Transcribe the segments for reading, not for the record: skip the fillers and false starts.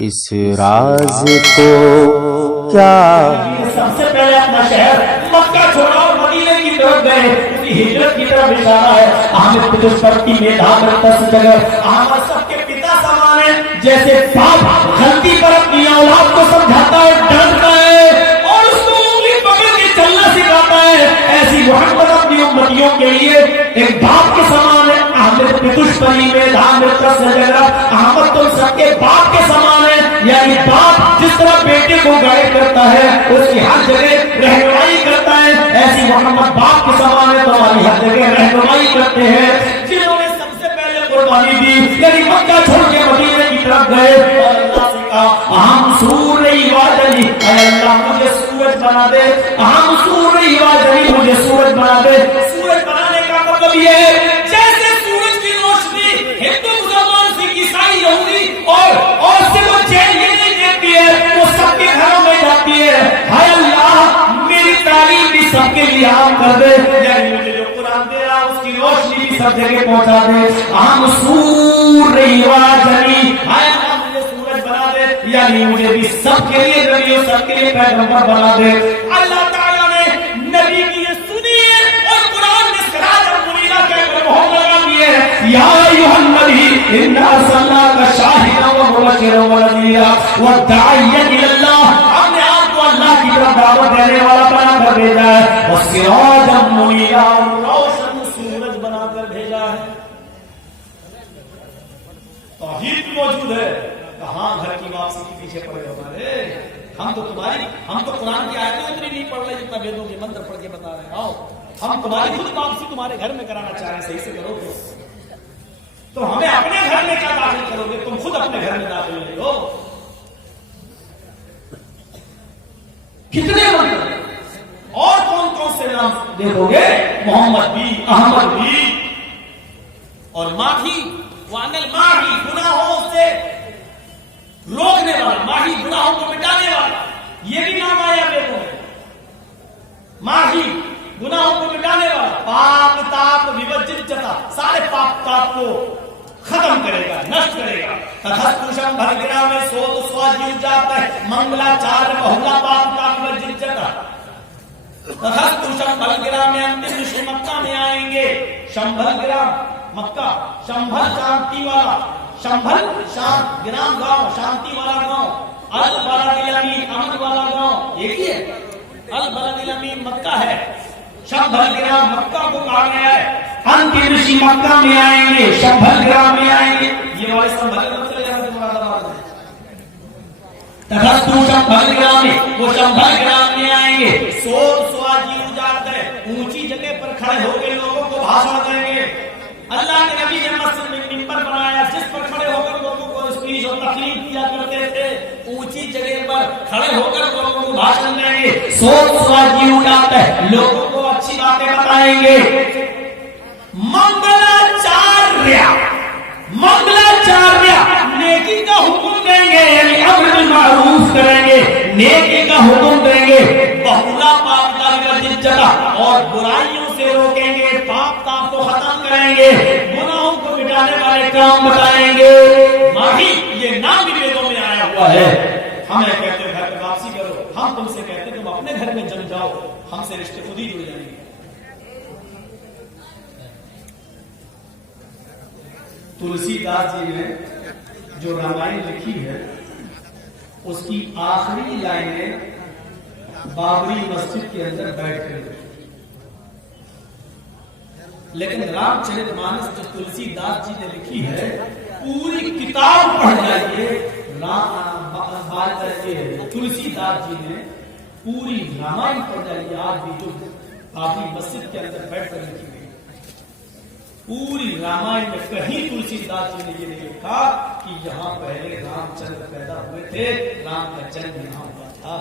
اس راز کو کیا سب سے پہلے اپنا شہر مکہ چھوڑا اور مدینے کی طرف گئے، اس کی ہجرت کی طرف اشارہ ہے۔ احمد پتشپرتی میں دھام رکھتا جگہ احمد سب کے پتا سامان ہے، جیسے باپ غلطی پر اپنی اولاد کو سمجھاتا ہے، ڈانٹتا ہے اور اس کو انگلی پکڑ کے چلنا سکھاتا ہے، ایسی محمد اپنی امتیوں کے لیے ایک باپ کے سامان ہے۔ احمد پتشپری میں دھام رکھتا جگہ احمد تم سب کے باپ کے سامان ہے، یعنی باپ جس طرح بیٹے کو گائیڈ کرتا ہے، اس کی ہر جگہ رہنمائی کرتا ہے، ایسی محمد باپ کے سامان ہے، تمہاری ہر جگہ رہنمائی کرتے ہیں۔ جنہوں نے سب سے پہلے قربانی دی، یعنی مکہ چھوڑ کے مدینے کی طرف گئے اور اللہ سے کہا ہم سورہ واجلی، اے اللہ مجھے سورج بنا دے، ہم سورہ واجلی مجھے سورج بنا دے۔ سورج بنانے کا مطلب یہ ہے جیسے سورج کی روشنی ہندو مسلمان سکھ عیسائی یہودی اور سول چین یہ نہیں دیکھتی ہے، وہ سب کے گھروں میں جاتی ہے۔ ہائے اللہ میری تعلیم بھی سب کے لیے عام کر دے، یعنی مجھے جو قرآن دے رہا اس کی روشنی بھی سب جگہ پہنچا دے۔ ہم سورہ واجلی، ہائے اللہ مجھے سورج بنا دے، یعنی مجھے بھی سب کے لیے نبی اور سب کے لیے پیغمبر بنا دے۔ اللہ تعالیٰ نے نبی کی یہ سنی ہے اور قرآن نے سراج المنیرہ کے مہر لگا دی ہے، یا ایھا النبی انا ارسلناک شاہدا ومبشرا ونذیرا وداعیا الی اللہ، ہم نے آپ کو اللہ کی طرف دعوت دینے والا بنا کر بھیجا ہے، وسراجا منیرا روشن سورج بنا کر بھیجا ہے۔ توحید موجود ہے، کہاں گھر کی واپسی کے پیچھے پڑے ہمارے؟ ہم تو قرآن کی آیتیں اتنی نہیں پڑھ رہے جتنا ویدوں کے منتر پڑھ کے بتا رہے ہیں۔ آؤ ہم تمہاری خود واپسی تمہارے گھر میں کرانا چاہ رہے ہیں، صحیح سے کرو گے تو ہمیں اپنے گھر میں کیا داخل کرو گے؟ تم خود اپنے گھر میں داخل نہیں ہو۔ کتنے منتر اور کون کون سے نام دیکھو گے؟ محمد بھی، احمد بھی اور ماہی، وانل ماہی گناہوں سے روکنے والا، ماہی گناہوں کو مٹانے والا، یہ بھی نام آیا دیکھو۔ ماہی گناہوں کو مٹانے والا، پاپ تاپ ویوجتا، سارے پاپ تاپ کو ختم کرے گا، نشٹ کرے گا۔ تتھستوشم بھرگرا میں سوت سواجی جاتا ہے، منگلا چار بہلا پاپ تاپ ویوجتا۔ تتھستوشم بھرگرا میں انتم رشی مکہ میں آئیں گے، شمبھل گرام مکہ، شمبھل شانتی والا، شمبھل شان گرام گاؤں، شانتی والا گاؤں، البلد الامین امن والا گاؤں، ایک ہی ہے۔ البلد الامین مکہ ہے، شمبھل گرام مکہ کو کہا گیا ہے۔ انتم رشی مکہ میں آئیں گے، شمبھل گرام میں آئیں گے، یہ والے شمبھل گرام چلے جاتے شمبھل گرام میں، وہ شمبھل گرام میں آئیں گے، سوت سواجی اجاڑ ہے، اونچی جگہ پر کھڑے ہو کے لوگوں کو بھاشن دیں گے۔ اللہ کے نبی نے مسجد میں ممبر بنایا جس پر کھڑے ہو کر لوگوں کو اسپیچ اور تقریر کیا کرتے تھے، اونچی جگہ پر کھڑے ہو کر لوگوں کو بھاشن دیں گے، سوت سواجی اجاڑ ہے، لوگوں کو اچھی باتیں بتائیں گے۔ منگلاچاریہ نیکی کا حکم دیں گے، یعنی امر بالمعروف کریں گے، نیکی کا حکم دیں گے، بہلا پاپ کا ویوجتا، اور برائیوں سے روکیں گے، پاپ تاپ کو ختم کریں گے، گناہوں کو مٹانے والے کام بتائیں گے۔ ماہی یہ نام بھی ویدوں میں آیا ہوا ہے۔ ہمیں کہتے ہیں گھر پہ واپسی کرو، ہم تم سے کہتے ہیں تم اپنے گھر میں جم جاؤ، ہم سے رشتے خود ہی جڑ جائیں گے۔ تلسی داس جی نے جو رامائن لکھی ہے اس کی آخری لائنیں بابری مسجد کے اندر بیٹھ کر لکھی، لیکن رام چرت مانس جو تلسی داس جی نے لکھی ہے پوری کتاب پڑھ جائیے۔ تلسی داس جی نے پوری رامائن پڑھ جائیے، آج بھی جو بابری مسجد کے اندر بیٹھ کر لکھی گئی پوری رامائن میں کہیں تلسی داس جی نے یہ نہیں لکھا کہ یہاں پہلے رام چندر پیدا ہوئے تھے، رام کا جنم یہاں ہوا تھا۔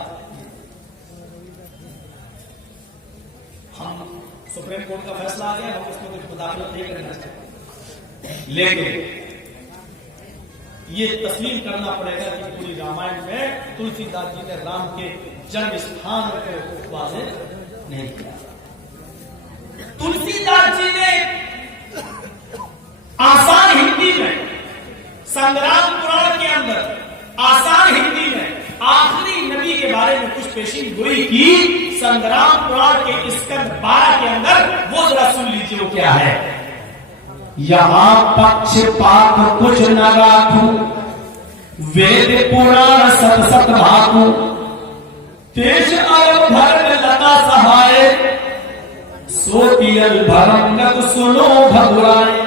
ہم سپریم کورٹ کا فیصلہ آ گیا، ہم اس میں کچھ مداخلت نہیں کرنا چاہتے، لیکن یہ تسلیم کرنا پڑے گا کہ پوری رامائن میں تلسی داس جی نے رام کے جنم استھان کو واضح نہیں کیا۔ تلسی داس جی نے آسان ہندی میں سنگرام پران کے اندر آسان ہندی میں آخری نبی کے بارے میں کچھ پیشین گوئی کی سنگرام پران کے اسکند 12 کے اندر، وہ ذرا سن لیجیے وہ کیا ہے. یہاں پکش پاک کچھ نہ راکھوں، وید پران ست ست بھاکوں، دیش ارب دھرم لتا سہائے، سوتی البھرنگت سنو گھبرائے.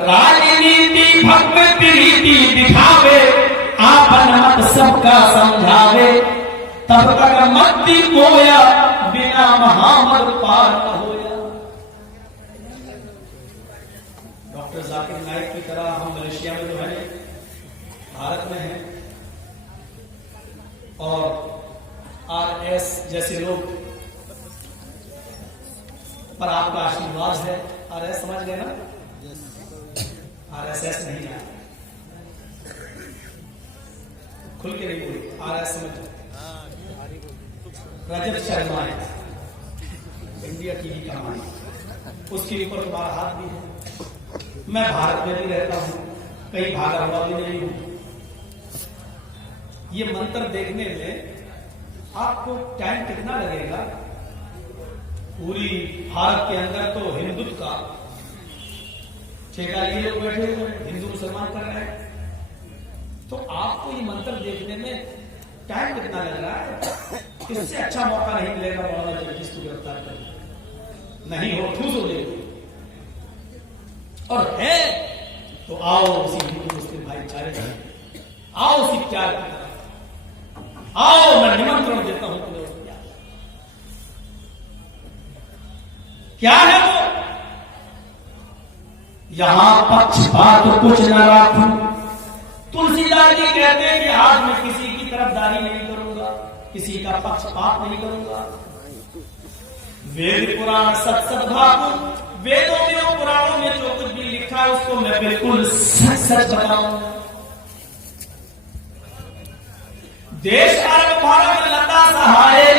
راجنیتی بھگت پریتی دکھاوے، آپن مت سب کا سمجھاوے، تب تک مت دی گویا بنا محمد پار نہ ہویا. ڈاکٹر ذاکر نائک کی طرح ہم ملیشیا میں جو ہے، بھارت میں ہیں، اور RS جیسے لوگ پر آپ کا آشیرواد ہے. RS سمجھ گئے نا؟ RSS نہیں ہے، کھل کے نہیں بولی. RS سمجھ. رجب شرما ہے، انڈیا ٹی وی کا مالک، اس کے اوپر تمہارا ہاتھ بھی ہے. میں بھارت میں بھی رہتا ہوں، کئی بھاگا ہوا بھی نہیں ہوں. یہ منتر دیکھنے میں آپ کو ٹائم کتنا لگے گا؟ پوری بھارت کے اندر تو ہندوتو کا یہ لوگ بیٹھے ہوئے ہندو مسلمان کر رہے ہیں، تو آپ کو یہ منتر دیکھنے میں ٹائم کتنا لگ رہا ہے؟ اس سے اچھا موقع نہیں ملے گا مولانا جرجس کو گرفتار کرنے. نہیں ہو ٹھوس ہو جائے. اور ہے تو آؤ اسی ہندو مسلم بھائی چارے، آؤ اسی پیار کی طرف آؤ. میں نمنترن دیتا ہوں تمہیں. کیا ہے وہ؟ یہاں پکش پات کچھ نہ راکھوں. تلسی داس جی کہتے ہیں کہ آج میں کسی کی طرفداری نہیں کروں گا، کسی کا پکش پات نہیں کروں گا. وید پران ست ست بھاکوں، ویدوں میں اور پرانوں میں جو کچھ بھی لکھا ہے اس کو میں بالکل سچ سچ بتاؤں گا. دیش عرب بھارت لتا سہائے،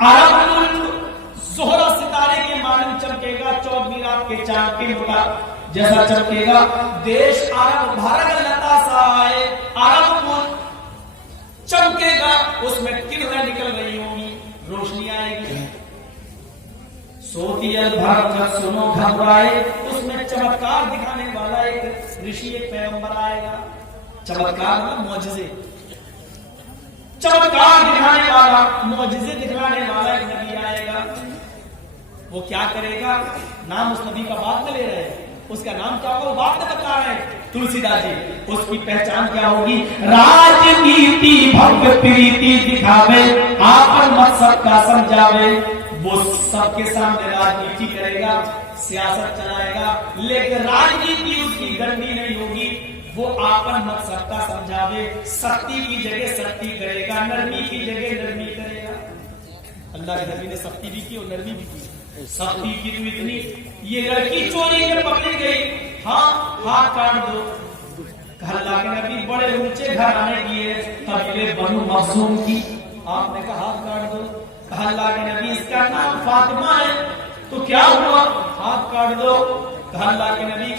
عرب ملک زہرہ ستارے کے مانند چمکے گا، 14 رات کے چاند کے مٹا جیسا چمکے گا. دیش عرب بھارت لتا سہائے، عرب ملک چمکے گا، اس میں کرنیں نکل رہی ہوں گی، روشنی آئے گی. سوتی البھرنگت سنو گھبرائے، اس میں چمتکار دکھانے والا ایک رشی، ایک پیغمبر آئے گا. چمتکار معجزے، چمتکار دکھانے والا، معجزے دکھانے والا ایک نبی آئے گا. وہ کیا کرے گا؟ نام اس نبی کا بعد میں لے رہے ہیں، اس کا نام کیا ہوگا وہ بعد میں بتا رہے ہیں. تلسی داس جی اس کی پہچان کیا ہوگی؟ راجنیتی بھگت پریتی دکھاوے، آپن مت سب کا سمجھاوے. وہ سب کے سامنے راجنیتی کرے گا، سیاست چلائے گا، لیکن راجنیتی اس کی گندی نہیں ہوگی. وہ آپن مت سب کا سمجھاوے، سختی کی جگہ سختی کرے گا، نرمی کی جگہ نرمی کرے گا. اللہ کے نبی نے سختی بھی کی اور نرمی بھی کی. سختی کی تو اتنی، یہ لڑکی چوری میں پکڑی گئی، ہاں ہاتھ کاٹ دو. اللہ کے نبی بڑے اونچے گھرانے کیے، قبیلے بنو مخزوم کی، آپ نے کہا ہاتھ کاٹ دو. اللہ کے نبی اس کا نام فاطمہ ہے، تو کیا ہوا؟ ہاتھ کاٹ دو. اللہ کے نبی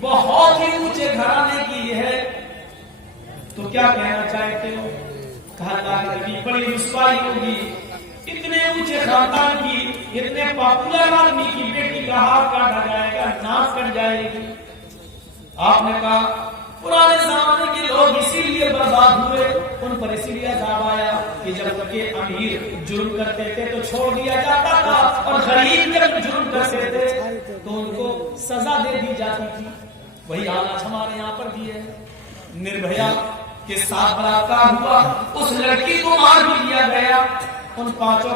بہت ہی اونچے گھرانے کی ہے، تو کیا کہنا چاہتے ہو؟ اللہ کے نبی بڑی رسوائی ہوگی، اتنے اونچے خاندان کی، اتنے پاپولر آدمی کی بیٹی کا ہاتھ کاٹا جائے گا، ناک کٹ جائے گی. آپ نے کہا پرانے زمانے کے لوگ اسی لیے برباد ہوئے، ان پر اسی لیے عذاب آیا کہ جب تک یہ امیر جرم کرتے تھے تو چھوڑ دیا جاتا تھا، اور غریب جب جرم کرتے تھے تو ان کو سزا دے دی جاتی تھی. وہی حالات ہمارے یہاں پر بھی ہے. نربھیا کے ساتھ بلاکار ہوا، اس لڑکی کو مار بھی دیا گیا، ان 5 کو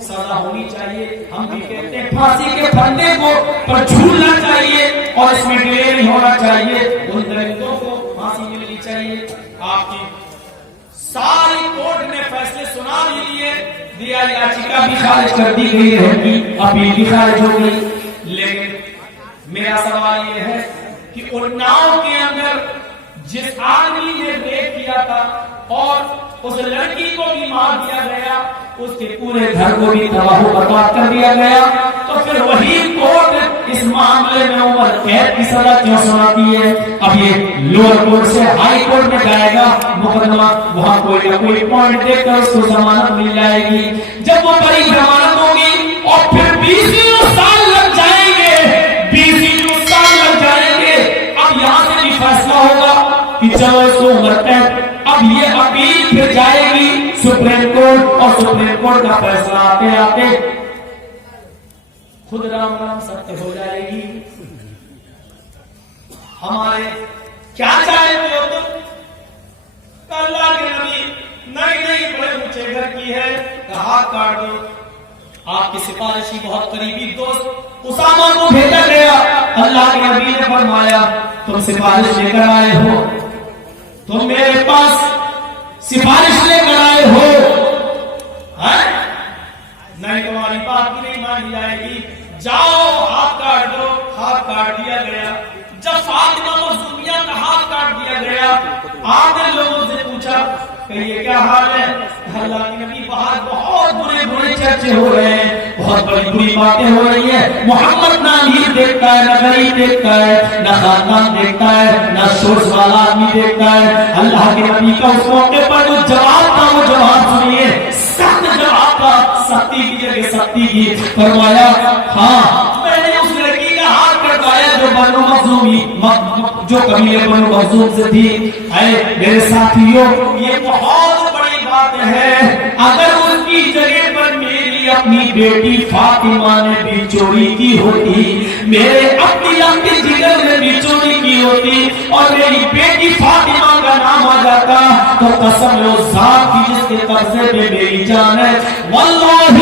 سزا ہونی چاہیے. ہم بھی کہتے ہیں پھانسی کے پھندے کو پر جھولنا چاہیے، اور اس میں ڈیلے نہیں ہونا چاہیے. ان درندوں کو پھانسی ملنی چاہیے. آپ کی ساری کورٹ نے فیصلے سنا لیے، دیا یاچیکا بھی خارج کر دی گئی ہے، اپیل بھی خارج ہو گئی. لیکن میرا سوال یہ ہے کہ اناؤ کے اندر جس آدمی نے ریپ کیا تھا اور اس لڑکی کو بھی مار دیا گیا، اس کے پورے گھر کو بھی تباہ و برباد کر دیا گیا، تو پھر وہی کورٹ اس معاملے میں عمر قید کی سزا کیوں سناتی ہے؟ اب یہ لوور کورٹ سے ہائی کورٹ میں جائے گا مقدمہ، وہاں کوئی نہ کوئی پوائنٹ دیکھ کر اس کو ضمانت مل جائے گی. جب وہ بڑی ضمانت ہوگی اور پھر 20 سال لگ جائیں گے، 20 سال لگ جائیں گے. اب یہاں سے بھی فیصلہ ہوگا کہ چلو اس کو عمر قید. اب یہ اپیل پھر جائے گی سپریم کورٹ، اور سپریم کورٹ کا فیصلہ آتے آتے خود رام رام ستیہ ہو جائے گی. ہمارے کیا چاہے ہو تم؟ اللہ کے نبی نہیں بڑے اونچے گھر کی ہے، کہا کاٹ دو. آپ کی سفارشی بہت قریبی دوست اسامہ کو بھیجا گیا. اللہ کے نبی نے فرمایا تم سفارش لے کر آئے ہو، تم میرے پاس سفارش لے کر آئے ہو، نہیں تمہاری بات کی نہیں مانی جائے گی. جاؤ ہاتھ کاٹ دو. ہاتھ کاٹ دیا گیا. جب فاطمہ مظلومیہ کا ہاتھ کاٹ دیا گیا، آپ نے لوگوں سے پوچھا کہ یہ کیا حال ہے؟ اللہ کے نبی باہر بہت برے چرچے ہو رہے ہیں، بہت بڑی باتیں ہو رہی ہیں. محمد نہ امیر دیکھتا ہے، نہ غریب دیکھتا ہے، نہ خاندان دیکھتا ہے، نہ سورس والا آدمی دیکھتا ہے. اللہ کے نبی کا اس موقع پر جو جواب تھا وہ جواب سنیے، سخت جواب تھا، سختی کی جگہ سختی کی. فرمایا ہاں میں نے اس لڑکی کا ہاتھ کٹوایا جو بنو مخزومی جو قبیلے بنو مخزوم سے تھی. اے میرے ساتھیوں یہ بہت بڑی بات ہے. اگر اس کی جگہ پر میری اپنی بیٹی فاطمہ نے بھی چوری کی ہوتی، میرے اپنی جگر نے بھی چوری کی ہوتی اور میری بیٹی فاطمہ کا نام آ جاتا تو قسم لو ذات کی جس کے قبضے میں میری جان ہے، واللہ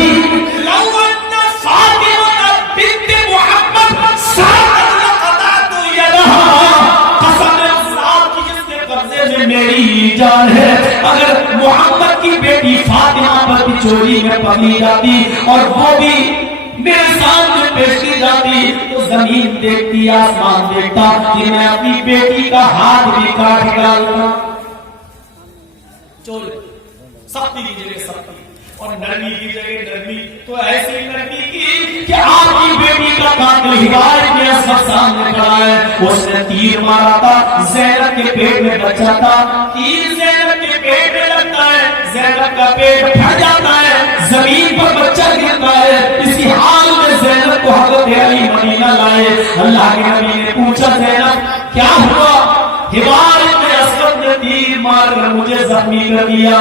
لو ان فاطمہ بنت محمد سرقت لقطعت یدها، قسم اس ذات کی جس کے قبضے میں میری جان ہے، اگر محمد کی بیٹی فاطمہ پر بھی چوری میں پکڑی جاتی اور وہ بھی میرے سامنے پیش کی جاتی تو زمین دیکھتی، آسمان دیکھتا کہ میں اپنی بیٹی کا ہاتھ بھی کاٹ ڈالتا. چوری سختی کی جگہ سختی اور نرمی کی جگہ نرمی. تو ایسی نرمی کی کہ آپ کی بیٹی کا قاتل ہدایت کے اثر سامنے کھڑا ہے. اس نے تیر مارا تھا، زینب کے پیٹ میں بچہ تھا، تیر زینب کے پیٹ میں لگتا ہے، زینب کا پیٹ پھٹ جاتا ہے، زمین پر بچہ گرتا ہے. اسی حال میں زینب کو حضرت علی مدینہ لائے. اللہ کے نبی نے پوچھا زینب کیا ہوا؟ ہدایت میں اسد نے تیر مار کر مجھے زخمی کر دیا.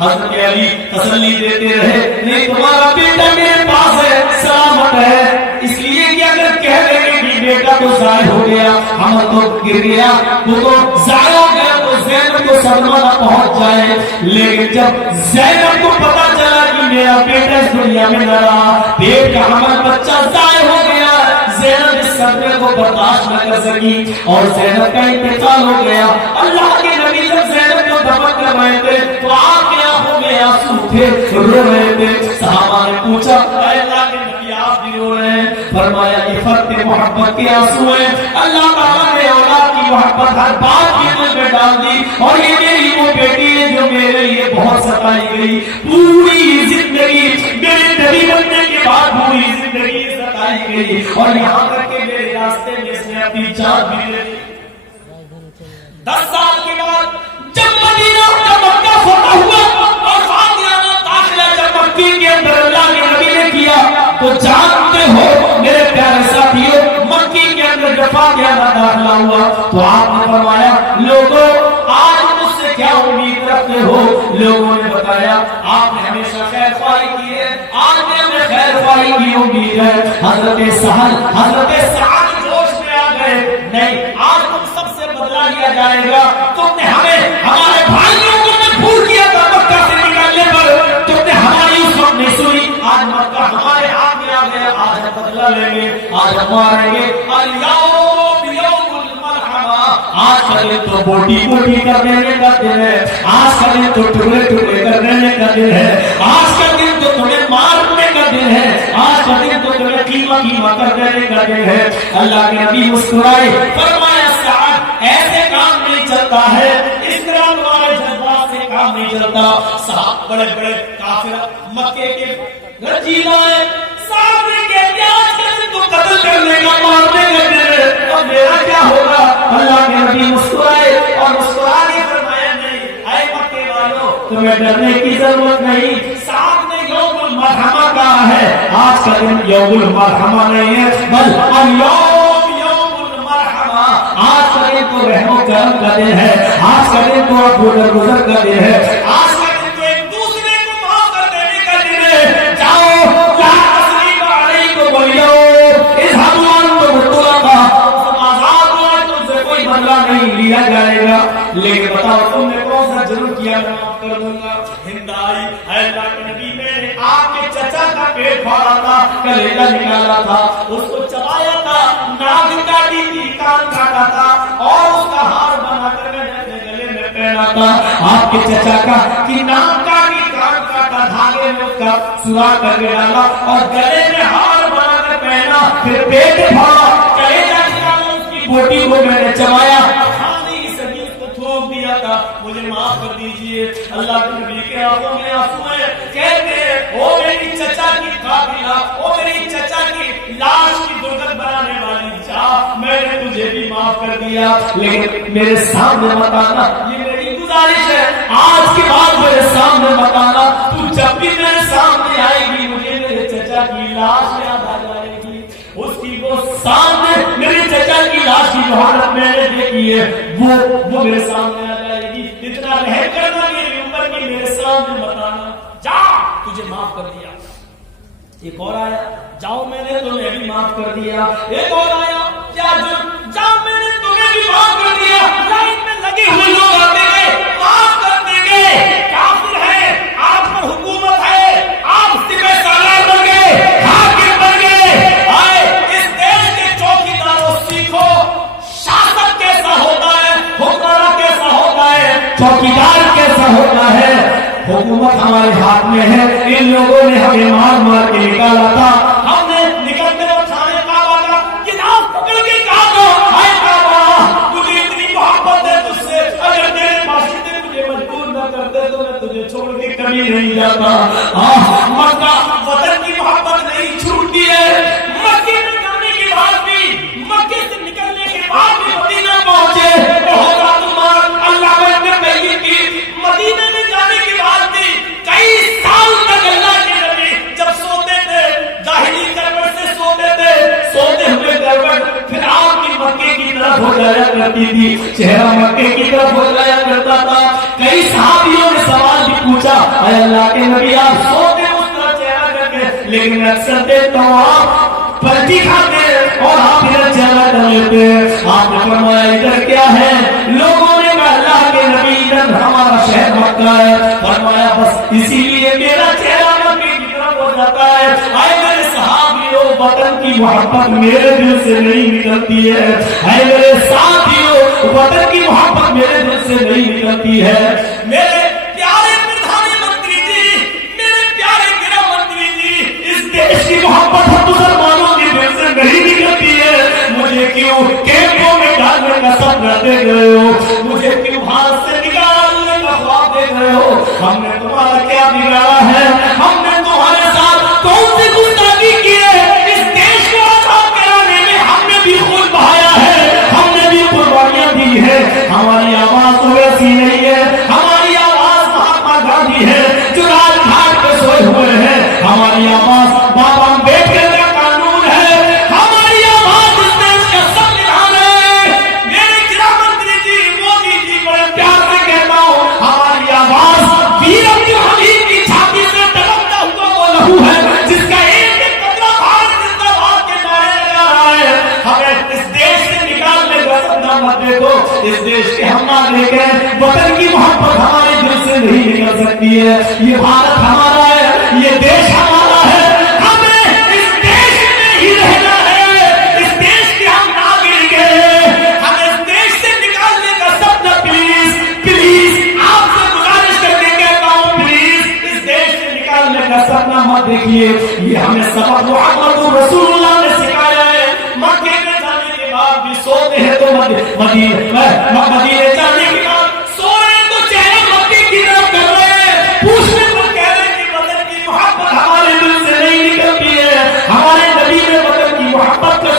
حضرت علی تسلی دیتے رہے نہیں تمہارا بیٹا میرے پاس ہے، سلامت ہے. اس لیے کہ اگر کہہ دیں گے کہ بیٹا تو ضائع ہو گیا، ہم تو گر گیا، وہ تو ضائع ہو گیا تو زینب کو صدمہ نہ پہنچ جائے. لیکن جب زینب کو پتا چلا کہ میرا بیٹا اس دنیا میں نہ رہا، پیٹ کا حمل بچہ ضائع ہو گیا، زینب اس صدمے کو برداشت نہ کر سکی اور زینب کا انتقال ہو گیا. اللہ کے نبی جب زینب کو دفن کر رہے تھے تو آپ کے آنکھوں میں آنسو تھے، رو رہے تھے. صحابہ نے پوچھا اے اللہ کے نبی آپ بھی رو رہے ہیں؟ فرمایا یہ فرق محبت کے آنسو ہیں. اللہ تعالیٰ نے اولاد کی محبت ہر بات کی دل میں ڈال دی اور یہ میری وہ بیٹی ہے جو میرے لیے بہت ستائی گئی. پوری زندگی میرے نبی بننے کے بعد پوری زندگی ستائی گئی اور یہاں تک کہ میرے راستے میں اس نے اپنی جان بھی لے لی. 10 سال کے بعد جب مدینہ کا مکہ فتح ہوا اور فاتحہ داخلہ جب مکے کے اندر اللہ کے نبی نے کیا تو جانتے ہو میرے پیارے ساتھیوں مکے کے اندر جب فاتحہ داخلہ ہوا تو آپ نے فرمایا لوگوں آج مجھ سے کیا امید رکھتے ہو؟ لوگوں نے بتایا آپ نے ہمیشہ خیر خواہی کی ہے، آج بھی ہمیں خیر خواہی کی امید ہے. حضرت سعد جوش میں آ گئے، نہیں آج تم سب سے بدلا لیا جائے گا. تم نے ہمارے بھائیوں کو مجبور کیا تھا مکہ سے نکالنے پر، تم نے ہماری اس وقت نہیں سنی. آج مکہ ہمارے ہاتھ میں آ گیا، آج ہم بدلا لیں گے، آج ہم ماریں گے. اليوم یوم المرحمہ، آج کا دن تو بوٹی بوٹی کر دینے کا دن ہے، آج کا دن تو ٹکڑے ٹکڑے کر دینے کا دن ہے، آج کا دن تو تمہیں مارنے کا دن ہے، آج کا دن تو تمہیں قیمہ کر دینے کا دن ہے. اللہ کے نبی مسکرائے، فرمایا سعد ایسے کام نہیں چلتا ہے، اس طرح تمہارے جذبات سے کام نہیں چلتا. صاحب بڑے بڑے کافر مکے کے رجیلہ ہیں، صاحب نے کہتے آج کے دن تو قتل کرنے کا مارنے کا دل ہے، اب میرا کیا ہوگا؟ اللہ کے نبی مسکرائے اور مسکرا کے فرمایا نہیں اے مکے والوں تمہیں ڈرنے کی ضرورت نہیں، سامنے یوم المرحمہ کہا ہے، آج کا دن یوم المرحمہ نہیں ہے بل اليوم یوم المرحمہ، آج کا دن تو رحم و کرم کا دن ہے، آج کا دن تو ابو درگزر کا دن ہے، آج کا دن تو ایک دوسرے کو معاف کر دینے کا دن ہے، جاؤ لا تسریب علیکم اليوم اذهبوا انتم طلقاء، تم آزاد ہو، تم سے کوئی بدلہ نہیں لیا جائے گا، لیکن بتاؤ تم نے کون سا جرم کیا میں معاف کر دوں گا؟ ہند آئی، اے اللہ کے نبی میں نے آپ کے چچا کا پیٹ پھاڑا تھا، کلیجہ نکالا تھا، اس کو چبایا تھا، ناک کاٹی تھی، کان کاٹا تھا اور اس کا ہار بنا کر میں نے اپنے گلے میں پہنا تھا، آپ کے چچا کا کہ ناک کاٹی، کان کاٹا، دھاگے میں اس کا سوراخ کر کے ڈالا اور گلے میں ہار بنا کر پہنا، پھر پیٹ پھاڑا، کلیجہ نکالا، اس کی بوٹی کو میں نے چبایا، دیا تھا، مجھے معاف کر دیجئے۔ اللہ کے نبی کے آنکھوں میں آنسو ہیں، کہتے ہیں او میری چچا کی قاتلہ، او میری چچا کی لاش کی درگت بنانے والی، جا میں نے تجھے بھی معاف کر دیا، لیکن میرے سامنے مت آنا، یہ میری گزارش ہے، آج کے بعد میرے سامنے مت آنا، تو جب بھی میرے سامنے آئے گی مجھے میرے چچا کی لاش یاد آ جائے گی، اس کی وہ سامنے میرے چچا کی لاش کی جو حالت میں نے دیکھی ہے وہ میرے سامنے آ جائے گی، اتنا رحم کرنا میری اوپر کی میرے سامنے بتانا، جا تجھے معاف کر دیا۔ ایک اور آیا، جاؤ میں نے تمہیں بھی معاف کر دیا، ایک اور آیا، کیا جاؤ میں نے تمہیں بھی معاف کر دیا، لائن میں لگے ہوئے لوگ آتے گئے، معاف کر دیں گے، کافر ہے، آپ پر حکومت ہے، آپ سپہ سالار بن گئے، حاکم بن گئے، آئے اس دیش کے چوکیداروں سیکھو شاسک کیسا ہوتا ہے، حکمراں کیسا ہوتا ہے، چوکیدار کیسا ہوتا ہے، حکومت ہمارے ہاتھ میں ہے، ان لوگوں نے ہمیں مار مار کے نکالا تھا، ہم نے نکلتے اور سارے کعبہ کا کتاب پکڑ کے کہا تھا اے کعبہ مجھے اتنی محبت ہے تجھ سے، اگر تیرے باشندے مجھے مجبور نہ کرتے تو میں تجھے چھوڑ کے کبھی نہیں جاتا۔ مکہ وطن کی محبت نہیں چھوٹتی ہے، مکے میں جانے کے بعد بھی، مکے سے نکلنے کے بعد بھی مدینہ پہنچے، بہت تمہار اللہ میں پہلی کی مدینہ میں جانے کے بعد بھی کئی سال تک اللہ کے نبی جب سوتے تھے ظاہری کروٹ سے سوتے تھے، سوتے ہوئے کروٹ پھر آپ کی مکے کی طرف ہو جایا کرتی تھی، چہرہ مکے کی طرف ہو جایا کرتا تھا، کئی صحابیوں نے سوال بھی پوچھا اے اللہ کے نبی آپ سوتے اس طرف چہرہ کر کے، لیکن اکثر دیکھتا ہوں آپ پرچی کھاتے اور آپ ادھر چہرہ کر لیتے ہیں، آپ نے فرمایا ادھر کیا ہے؟ لوگوں نے کہا اللہ کے نبی ادھر ہمارا شہر مکہ ہے، فرمایا بس اسی لیے میرا چہرہ مکے کی طرف ہو جاتا ہے، اے میرے صحابیوں وطن کی محبت میرے دل سے نہیں نکلتی ہے، اے میرے ساتھیوں وطن کی محبت میرے دل سے نہیں نکلتی ہے، میرے پیارے پردھان منتری جی، میرے پیارے گرہ منتری جی، اس دیش کی محبت ہم مسلمانوں کے دل سے نہیں نکلتی ہے، مجھے کیوں کیمپوں میں ڈالنے کا سپنا دیکھ رہے ہو، مجھے کیوں ہاتھ سے نکالنے کا خواب دیکھ رہے ہو، ہم نے تمہارا کیا بگاڑا ہے، ہم نے تمہارے ساتھ کون سی گستاخی کی ہے، اس دیش کو آزاد کرانے میں ہم نے بھی خون بہایا ہے، ہم نے بھی قربانیاں دی ہے، ہماری آواز ویسی نہیں ہے، ہماری آواز مہاتما گاندھی ہے جو راج گھاٹ پہ سوئے ہوئے ہیں، ہماری آواز بابا امبیڈکر کا قانون ہے، ہماری آواز اس دیش کا سنویدھان ہے، میرے گرہ منتری جی مودی جی بڑے پیار سے کہتا ہوں ہماری آواز ویر عبد الحمید کی چھاتی سے ٹپکتا ہوا وہ لہو ہے جس کا ایک ایک قطرہ بھارت زندہ باد کے نعرے لگا رہا ہے، ہمیں اس دیش سے نکالنے کا سپنا مت دیکھو، اس دیش کے ہم نہ دیکھیں، وطن کی محبت ہمارے دل سے نہیں نکل سکتی ہے، یہ بھارت ہمارا ہے، یہ دیش ہمارا ہے، ہمیں اس دیش میں ہی رہنا ہے، اس دیش کے ہم ناگرک ہیں، ہمیں اس دیش سے نکالنے کا سپنا پلیز پلیز آپ سے گزارش کرنے کہتا ہوں پلیز اس دیش سے نکالنے کا سپنا مت دیکھیے، یہ ہمیں سبق محمد رسول اللہ نے سکھایا ہے، مکے میں جانے کے بعد بھی سوتے ہیں تو مدینے جانے کے بعد سوئے تو چہرے مکے کی طرف کر رہے ہیں، پوچھنے پر کہہ رہے ہیں کہ وطن کی محبت ہمارے دل سے نہیں نکلتی ہے، ہمارے نبی نے وطن کی محبت کا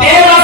13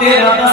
13, 10,